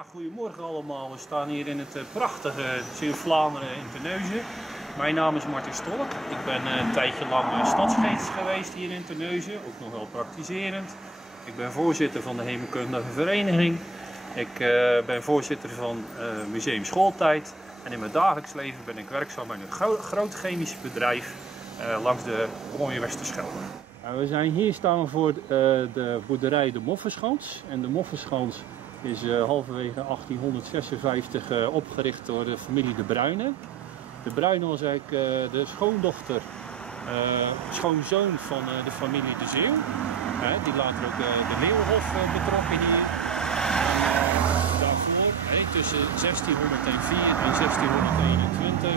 Ja, goedemorgen allemaal. We staan hier in het prachtige Zeeuw-Vlaanderen in Terneuzen. Mijn naam is Martin Stolk. Ik ben een tijdje lang stadsgeest geweest hier in Terneuzen, ook nog wel praktiserend. Ik ben voorzitter van de Hemelkundige Vereniging. Ik ben voorzitter van Museum Schooltijd. En in mijn dagelijks leven ben ik werkzaam bij een groot chemisch bedrijf langs de mooie Westerschelde. We zijn hier staan voor de boerderij de Moffenschans. En de Moffenschans is halverwege 1856 opgericht door de familie De Bruyne. De Bruyne was eigenlijk de schoondochter, schoonzoon van de familie De Zeeuw. Die later ook de Leeuwenhof betrokken hier. En daarvoor, tussen 1604 en 1621,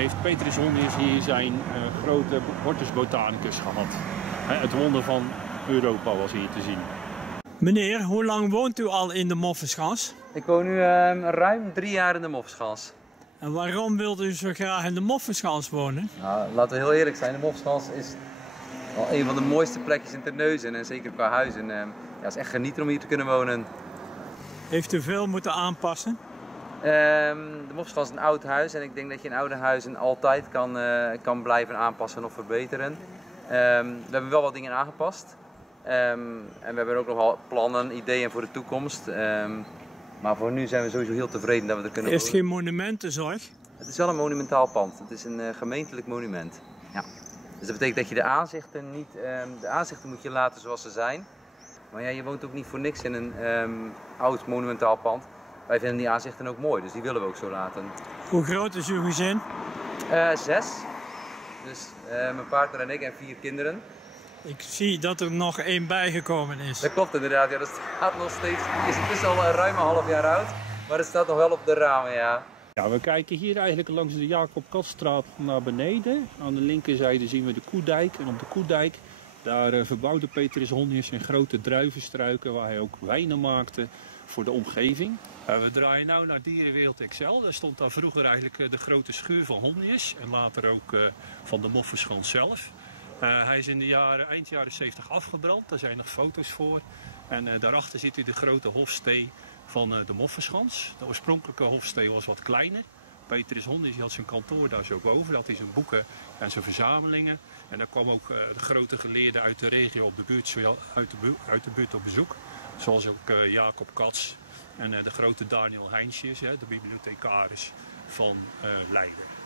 heeft Petrus Honnius hier zijn grote Hortus Botanicus gehad. Het wonder van Europa was hier te zien. Meneer, hoe lang woont u al in de Moffenschans? Ik woon nu ruim 3 jaar in de Moffenschans. En waarom wilt u zo graag in de Moffenschans wonen? Nou, laten we heel eerlijk zijn, de Moffenschans is wel een van de mooiste plekjes in Terneuzen en zeker qua huizen. Ja, het is echt genieten om hier te kunnen wonen. Heeft u veel moeten aanpassen? De Moffenschans is een oud huis en ik denk dat je in oude huizen altijd kan blijven aanpassen of verbeteren. We hebben wel wat dingen aangepast. En we hebben ook nog wel plannen, ideeën voor de toekomst. Maar voor nu zijn we sowieso heel tevreden dat we er kunnen wonen. Is het geen monumentenzorg? Het is wel een monumentaal pand. Het is een gemeentelijk monument. Ja. Dus dat betekent dat je de aanzichten niet... de aanzichten moet je laten zoals ze zijn. Maar ja, je woont ook niet voor niks in een oud monumentaal pand. Wij vinden die aanzichten ook mooi, dus die willen we ook zo laten. Hoe groot is uw gezin? 6. Dus mijn partner en ik en 4 kinderen. Ik zie dat er nog 1 bijgekomen is. Dat klopt inderdaad, ja, dat staat nog steeds. Het is al ruim een half jaar oud, maar het staat nog wel op de ramen, ja. Ja, we kijken hier eigenlijk langs de Jacob Katstraat naar beneden. Aan de linkerzijde zien we de Koedijk. En op de Koedijk, daar verbouwde Petrus Honnius een grote druivenstruiken waar hij ook wijnen maakte voor de omgeving. We draaien nu naar Dierenwereld XL. Daar stond daar vroeger eigenlijk de grote schuur van Honnius en later ook van de Moffenschans zelf. Hij is in de eind jaren 70 afgebrand, daar zijn nog foto's voor. En daarachter ziet u de grote hofstee van de Moffenschans. De oorspronkelijke hofstee was wat kleiner. Petrus Honnius had zijn kantoor daar zo boven, dat is zijn boeken en zijn verzamelingen. En daar kwam ook de grote geleerden uit de regio op de buurt, uit de buurt op bezoek. Zoals ook Jacob Cats en de grote Daniel Heinsius, de bibliothecaris van Leiden.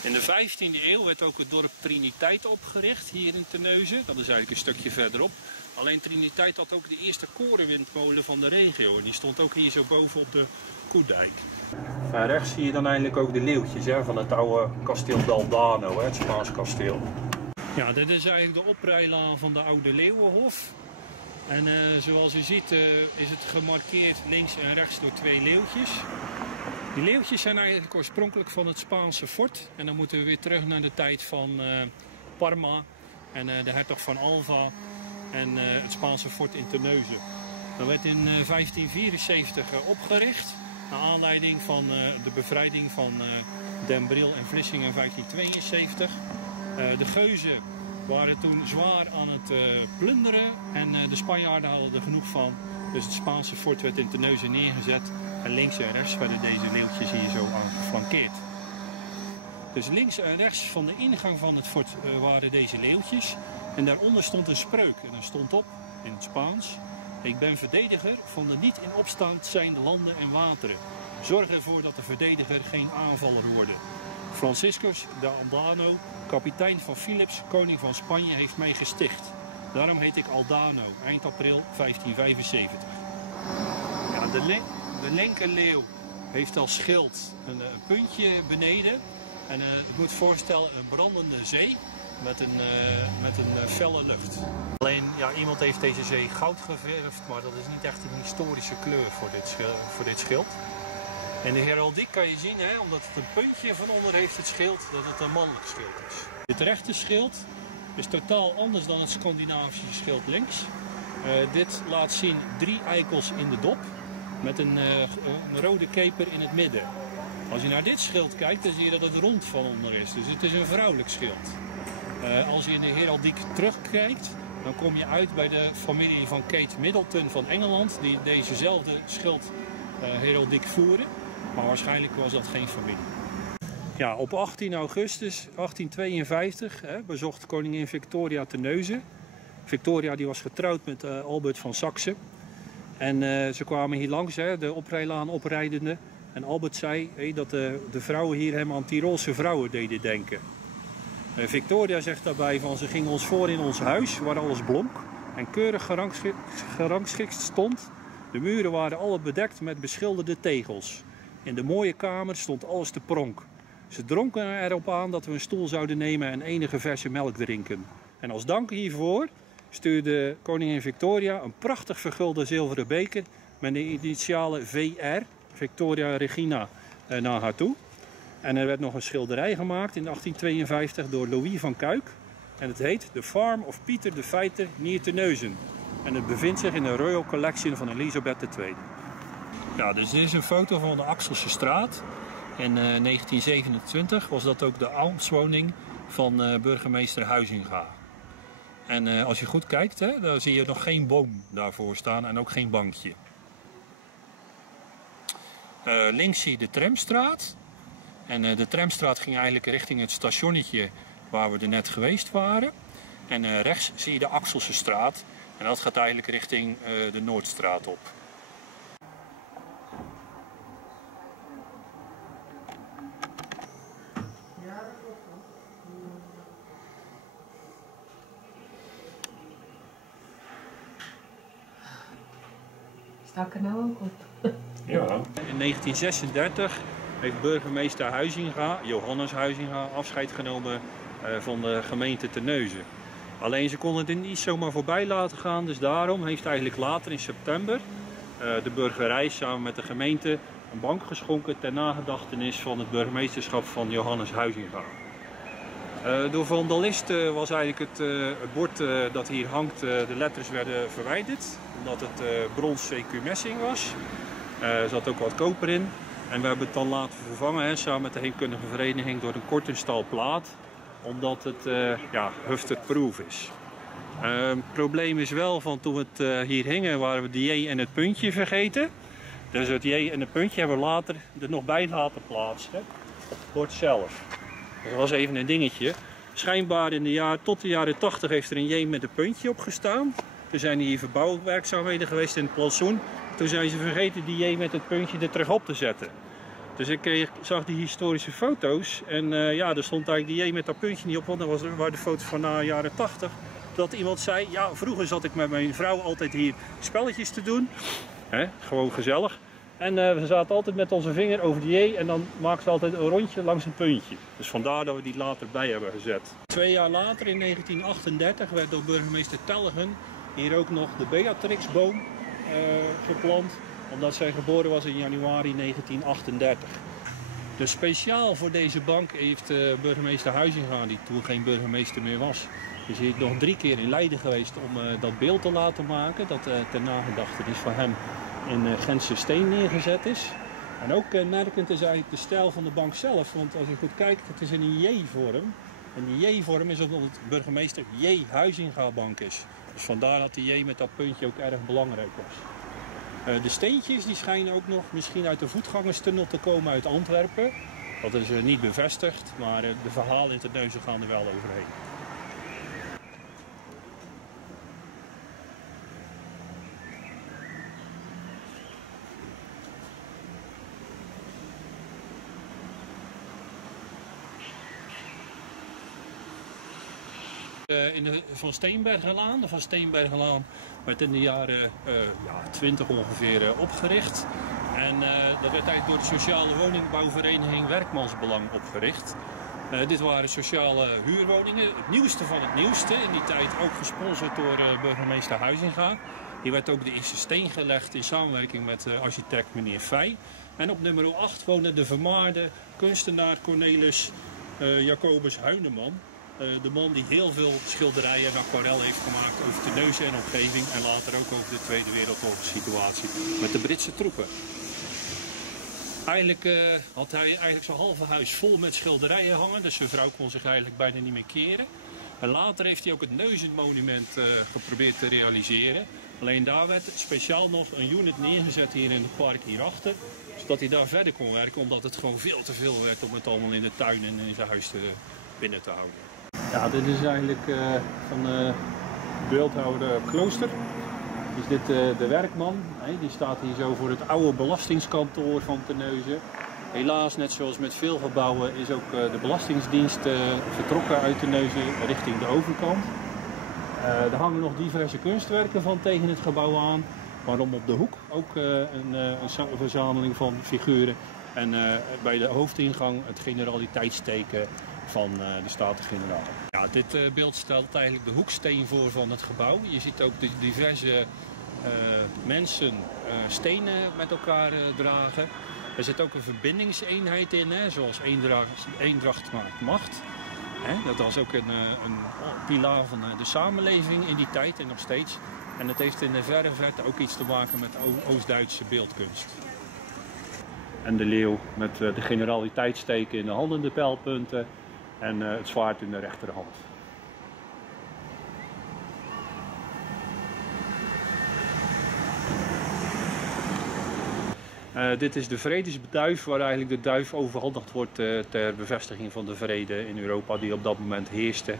In de 15e eeuw werd ook het dorp Triniteit opgericht, hier in Terneuzen. Dat is eigenlijk een stukje verderop. Alleen Triniteit had ook de eerste korenwindmolen van de regio. En die stond ook hier zo boven op de Koedijk. En rechts zie je dan eigenlijk ook de leeuwtjes van het oude kasteel Daldano, het Spaans kasteel. Ja, dit is eigenlijk de oprijlaan van de oude Leeuwenhof. En zoals u ziet is het gemarkeerd links en rechts door 2 leeuwtjes. Die leeuwtjes zijn eigenlijk oorspronkelijk van het Spaanse fort. En dan moeten we weer terug naar de tijd van Parma en de hertog van Alva en het Spaanse fort in Terneuzen. Dat werd in 1574 opgericht, naar aanleiding van de bevrijding van Den Briel en Vlissingen in 1572. De Geuzen waren toen zwaar aan het plunderen en de Spanjaarden hadden er genoeg van. Dus het Spaanse fort werd in Terneuzen neergezet en links en rechts werden deze leeuwtjes hier zo aan geflankeerd. Dus links en rechts van de ingang van het fort waren deze leeuwtjes en daaronder stond een spreuk en er stond op in het Spaans: ik ben verdediger van de niet in opstand zijnde landen en wateren. Zorg ervoor dat de verdediger geen aanvaller wordt. Franciscus de Aldano, kapitein van Philips, koning van Spanje, heeft mij gesticht. Daarom heet ik Aldano, eind april 1575. Ja, de linkerleeuw heeft als schild een puntje beneden. En ik moet voorstellen een brandende zee met een felle lucht. Alleen, ja, iemand heeft deze zee goud geverfd, maar dat is niet echt een historische kleur voor dit schild. In de heraldiek kan je zien, omdat het een puntje van onder heeft het schild, dat het een mannelijk schild is. Dit rechte schild is totaal anders dan het Scandinavische schild links. Dit laat zien 3 eikels in de dop met een rode keper in het midden. Als je naar dit schild kijkt, dan zie je dat het rond van onder is. Dus het is een vrouwelijk schild. Als je in de heraldiek terugkijkt, dan kom je uit bij de familie van Kate Middleton van Engeland, die dezezelfde schild heraldiek voeren. Maar waarschijnlijk was dat geen familie. Ja, op 18 augustus 1852 bezocht koningin Victoria Terneuzen. Victoria die was getrouwd met Albert van Saxe. En ze kwamen hier langs, de oprijlaan oprijdende. En Albert zei dat de vrouwen hier hem aan Tirolse vrouwen deden denken. Victoria zegt daarbij van ze gingen ons voor in ons huis waar alles blonk en keurig gerangschikt stond. De muren waren alle bedekt met beschilderde tegels. In de mooie kamer stond alles te pronk. Ze dronken erop aan dat we een stoel zouden nemen en enige verse melk drinken. En als dank hiervoor stuurde koningin Victoria een prachtig vergulde zilveren beker met de initialen VR, Victoria Regina, naar haar toe. En er werd nog een schilderij gemaakt in 1852 door Louis van Cuyck. En het heet The Farm of Pieter de Vijter near Terneuzen. En het bevindt zich in de Royal Collection van Elisabeth II. Ja, dus dit is een foto van de Axelse straat. In 1927 was dat ook de ambtswoning van burgemeester Huizinga. En als je goed kijkt, dan zie je nog geen boom daarvoor staan en ook geen bankje. Links zie je de Tramstraat. En de Tramstraat ging eigenlijk richting het stationnetje waar we er net geweest waren. En rechts zie je de Axelse straat. En dat gaat eigenlijk richting de Noordstraat op. Sta ik er nou ook op? Ja. In 1936 heeft burgemeester Huizinga, Johannes Huizinga, afscheid genomen van de gemeente Terneuzen. Alleen ze konden het niet zomaar voorbij laten gaan, dus daarom heeft eigenlijk later in september de burgerij samen met de gemeente een bank geschonken ter nagedachtenis van het burgemeesterschap van Johannes Huizinga. Door vandalisten was eigenlijk het bord dat hier hangt, de letters werden verwijderd, omdat het brons CQ Messing was. Er zat ook wat koper in. En we hebben het dan laten vervangen, samen met de heemkundige vereniging, door een kortenstaalplaat. Omdat het hufterproof is. Het probleem is wel, van toen we het hier hingen, waren we de J en het puntje vergeten. Dus het J en het puntje hebben we later er nog bij laten plaatsen. Op het bord zelf. Dat was even een dingetje. Schijnbaar tot de jaren 80 heeft er een J met een puntje op gestaan. Toen zijn hier verbouwwerkzaamheden geweest in het plantsoen. Toen zijn ze vergeten die J met het puntje er terug op te zetten. Dus ik zag die historische foto's en er stond eigenlijk die J met dat puntje niet op, want dat waren de foto's van de jaren 80. Dat iemand zei, ja, vroeger zat ik met mijn vrouw altijd hier spelletjes te doen. Gewoon gezellig. En we zaten altijd met onze vinger over de J en dan maakten ze altijd een rondje langs een puntje. Dus vandaar dat we die later bij hebben gezet. 2 jaar later, in 1938, werd door burgemeester Tellegen hier ook nog de Beatrixboom geplant, omdat zij geboren was in januari 1938. Dus speciaal voor deze bank heeft burgemeester Huizinga, die toen geen burgemeester meer was, is hier nog 3 keer in Leiden geweest om dat beeld te laten maken, dat ter nagedachtenis van hem in Gentse steen neergezet is. En ook kenmerkend is eigenlijk de stijl van de bank zelf, want als je goed kijkt, het is in een J-vorm. En die J-vorm is omdat het burgemeester J. Huizinga bank is. Dus vandaar dat die J met dat puntje ook erg belangrijk was. De steentjes die schijnen ook nog misschien uit de voetgangerstunnel te komen uit Antwerpen. Dat is niet bevestigd, maar de verhalen in Terneuzen gaan er wel overheen. In de Van Steenbergenlaan. De Van Steenbergenlaan werd in de jaren 20 ongeveer opgericht. En dat werd eigenlijk door de sociale woningbouwvereniging Werkmansbelang opgericht. Dit waren sociale huurwoningen, het nieuwste van het nieuwste. In die tijd ook gesponsord door burgemeester Huizinga. Hier werd ook de eerste steen gelegd in samenwerking met architect meneer Fey. En op nummer 8 woonde de vermaarde kunstenaar Cornelis Jacobus Huineman. De man die heel veel schilderijen en aquarel heeft gemaakt over Terneuzen en omgeving. En later ook over de Tweede Wereldoorlogssituatie met de Britse troepen. Eigenlijk had hij zijn halve huis vol met schilderijen hangen. Dus zijn vrouw kon zich eigenlijk bijna niet meer keren. En later heeft hij ook het Neuzenmonument geprobeerd te realiseren. Alleen daar werd speciaal nog een unit neergezet hier in het park hierachter. Zodat hij daar verder kon werken, omdat het gewoon veel te veel werd om het allemaal in de tuin en in zijn huis binnen te houden. Ja, dit is eigenlijk van de beeldhouwer Klooster. Is dit de werkman. Die staat hier zo voor het oude belastingskantoor van Terneuzen. Helaas, net zoals met veel gebouwen, is ook de Belastingdienst vertrokken uit Terneuzen richting de overkant. Er hangen nog diverse kunstwerken van tegen het gebouw aan. Waarom op de hoek ook een verzameling van figuren. En bij de hoofdingang het generaliteitsteken van de Staten-Generaal. Ja, dit beeld stelt eigenlijk de hoeksteen voor van het gebouw. Je ziet ook de diverse mensen stenen met elkaar dragen. Er zit ook een verbindingseenheid in, zoals eendracht maakt macht. Dat was ook een pilaar van de samenleving in die tijd en nog steeds. En het heeft in de verre verte ook iets te maken met Oost-Duitse beeldkunst. En de leeuw met de generaliteitsteken in de handen, de pijlpunten en het zwaard in de rechterhand. Dit is de vredesduif, waar eigenlijk de duif overhandigd wordt ter bevestiging van de vrede in Europa die op dat moment heerste.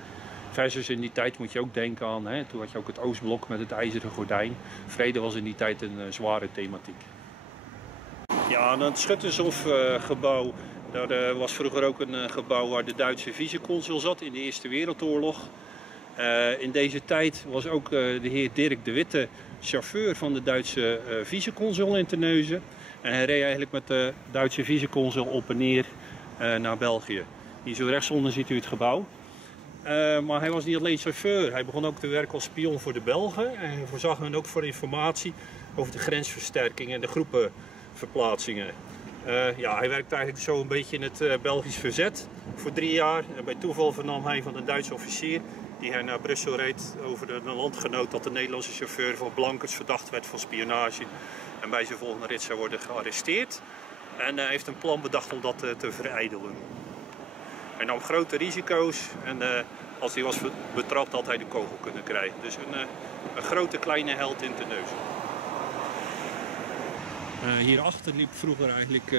Versus in die tijd moet je ook denken aan, toen had je ook het Oostblok met het ijzeren gordijn. Vrede was in die tijd een zware thematiek. Ja, en het Schuttershof-gebouw, daar was vroeger ook een gebouw waar de Duitse viceconsul zat in de Eerste Wereldoorlog. In deze tijd was ook de heer Dirk de Witte chauffeur van de Duitse viceconsul in Terneuzen. En hij reed eigenlijk met de Duitse viceconsul op en neer naar België. Hier zo rechtsonder ziet u het gebouw. Maar hij was niet alleen chauffeur, hij begon ook te werken als spion voor de Belgen. En hij voorzag hen ook voor informatie over de grensversterking en de groepenverplaatsingen. Hij werkte eigenlijk zo een beetje in het Belgisch verzet voor 3 jaar. En bij toeval vernam hij van een Duitse officier die hij naar Brussel reed over een landgenoot dat de Nederlandse chauffeur van blankers verdacht werd van spionage. En bij zijn volgende rit zou worden gearresteerd. En hij heeft een plan bedacht om dat te verijdelen. Hij nam grote risico's en als hij was betrapt had hij de kogel kunnen krijgen. Dus een grote kleine held in Terneuzen. Hierachter liep vroeger eigenlijk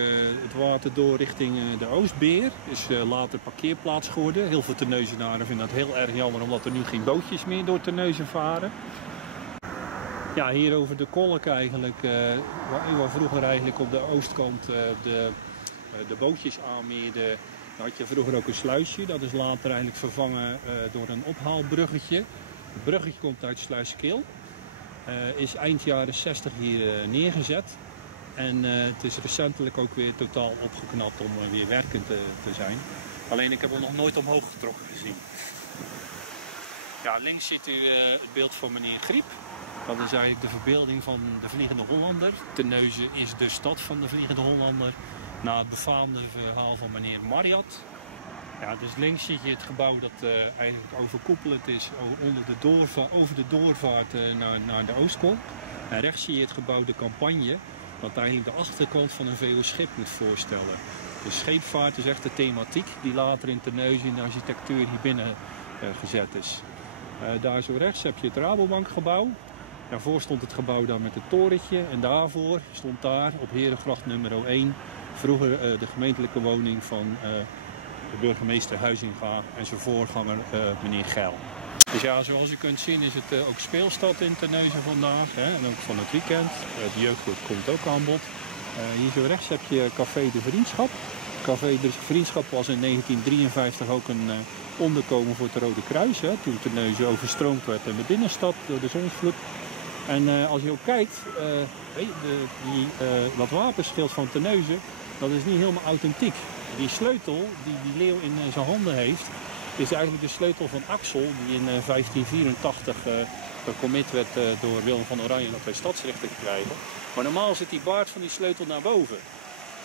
het water door richting de Oostbeer. Is later parkeerplaats geworden. Heel veel Terneuzenaren vinden dat heel erg jammer omdat er nu geen bootjes meer door Terneuzen varen. Ja, hier over de kolk eigenlijk, waar vroeger eigenlijk op de oostkant de bootjes aanmeerden. Dan had je vroeger ook een sluisje, dat is later eigenlijk vervangen door een ophaalbruggetje. Het bruggetje komt uit Sluiskil, is eind jaren 60 hier neergezet. En het is recentelijk ook weer totaal opgeknapt om weer werkend te zijn. Alleen ik heb hem nog nooit omhoog getrokken gezien. Ja, links ziet u het beeld van meneer Griep. Dat is eigenlijk de verbeelding van de Vliegende Hollander. Terneuzen is de stad van de Vliegende Hollander. Na het befaamde verhaal van meneer Marriott. Ja, dus links zie je het gebouw dat eigenlijk overkoepelend is over de doorvaart naar de Oostkolk. En rechts zie je het gebouw de Campagne, wat eigenlijk de achterkant van een VO-schip moet voorstellen. De scheepvaart is echt de thematiek die later in Terneuzen in de architectuur hier binnen gezet is. Daar zo rechts heb je het Rabobankgebouw. Daarvoor stond het gebouw dan met het torentje en daarvoor stond daar op Herengracht nummer 1 vroeger de gemeentelijke woning van de burgemeester Huizinga en zijn voorganger meneer Geil. Dus ja, zoals u kunt zien is het ook speelstad in Terneuzen vandaag en ook van het weekend. De jeugdclub komt ook aan bod. Hier zo rechts heb je Café de Vriendschap. Café de Vriendschap was in 1953 ook een onderkomen voor het Rode Kruis. Toen Terneuzen overstroomd werd in de binnenstad door de zonsvloed. En als je ook kijkt, dat wapenschild van Terneuzen, dat is niet helemaal authentiek. Die sleutel die die leeuw in zijn handen heeft, is eigenlijk de sleutel van Axel, die in 1584 gecommit werd door Willem van Oranje dat hij stadsrechten krijgen. Maar normaal zit die baard van die sleutel naar boven.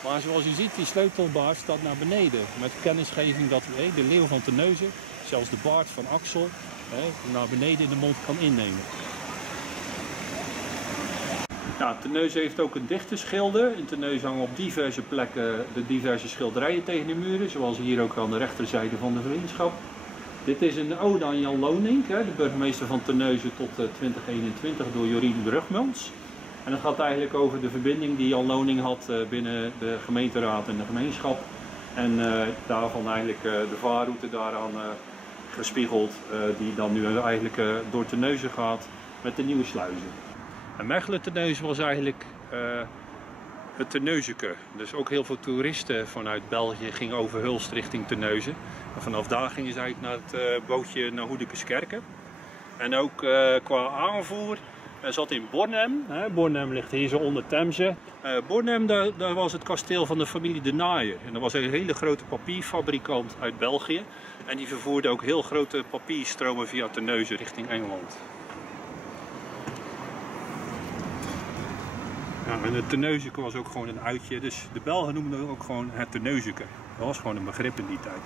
Maar zoals u ziet, die sleutelbaard staat naar beneden. Met kennisgeving dat de leeuw van Terneuzen, zelfs de baard van Axel, naar beneden in de mond kan innemen. Ja, Terneuzen heeft ook een dichterschilder. In Terneuzen hangen op diverse plekken de diverse schilderijen tegen de muren. Zoals hier ook aan de rechterzijde van de Vriendschap. Dit is een ode aan Jan Lonink, de burgemeester van Terneuzen tot 2021 door Jorien Brugmans. En het gaat eigenlijk over de verbinding die Jan Lonink had binnen de gemeenteraad en de gemeenschap. En daarvan eigenlijk de vaarroute daaraan gespiegeld, die dan nu eigenlijk door Terneuzen gaat met de nieuwe sluizen. En Mechelen-Terneuzen was eigenlijk het Terneuzenke. Dus ook heel veel toeristen vanuit België gingen over Hulst richting Terneuzen. En vanaf daar gingen ze eigenlijk naar het bootje naar Hoedekeskerken. En ook qua aanvoer zat in Bornem. Bornem ligt hier zo onder Temse. Bornem, daar was het kasteel van de familie De Naaier. En dat was een hele grote papierfabrikant uit België. En die vervoerde ook heel grote papierstromen via Terneuzen richting Engeland. Ja, en het Terneuzenke was ook gewoon een uitje, dus de Belgen noemden het ook gewoon het Terneuzenke. Dat was gewoon een begrip in die tijd.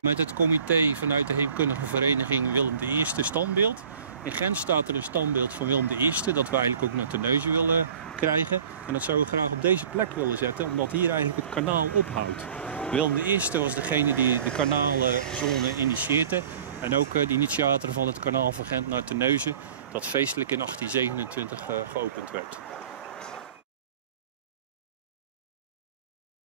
Met het comité vanuit de heemkundige vereniging Willem I standbeeld. In Gent staat er een standbeeld van Willem I dat we eigenlijk ook naar Terneuzen willen krijgen. En dat zouden we graag op deze plek willen zetten, omdat hier eigenlijk het kanaal ophoudt. Willem I was degene die de kanaalzone initieerde. En ook de initiator van het kanaal van Gent naar Terneuzen, dat feestelijk in 1827 geopend werd.